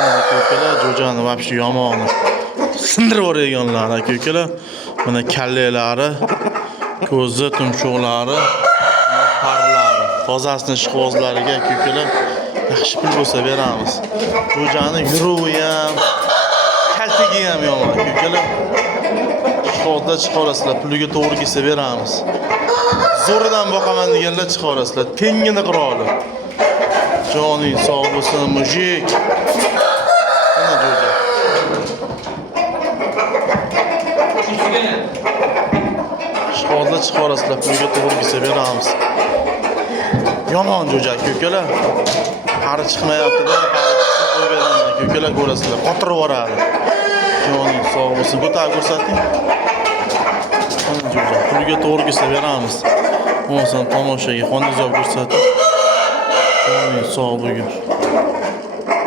Aka-ukalar, jo'jani vobshe yomoni. Sindirib yuborganlar aka-ukalar. Mana kallalari, ko'zi, tumshuqlari, parlari, tozasini ishqibozlariga aka-ukalar yaxshi pul bo'lsa beramiz. Jo'jani yuruvi ham, kaltigi ham yomon aka-ukalar. Ishqibozlar chiqarasizlar, puliga to'g'ri kelsa beramiz. Zo'ridan boqaman deganlar chiqarasizlar, tengini qiroli. Joning sog' bo'lsin, mujik. Mana jo'ja. Ishqibozlar chiqarasizlar, puliga to'g'ri kelsa beramiz. Yomon jo'ja aka-ukalar. Qari chiqmayapti-da, qari chiqsa qo'yib beraman aka-ukalar, ko'rasizlar, qotirib yuboradi. Joning sog' bo'lsin, ko'tarib ko'rsating. Mana jo'ja, puliga to'g'ri kelsa beramiz. Bo'lmasa tomoshaga xonazor ko'rsating. Joning sog' bo'lsin.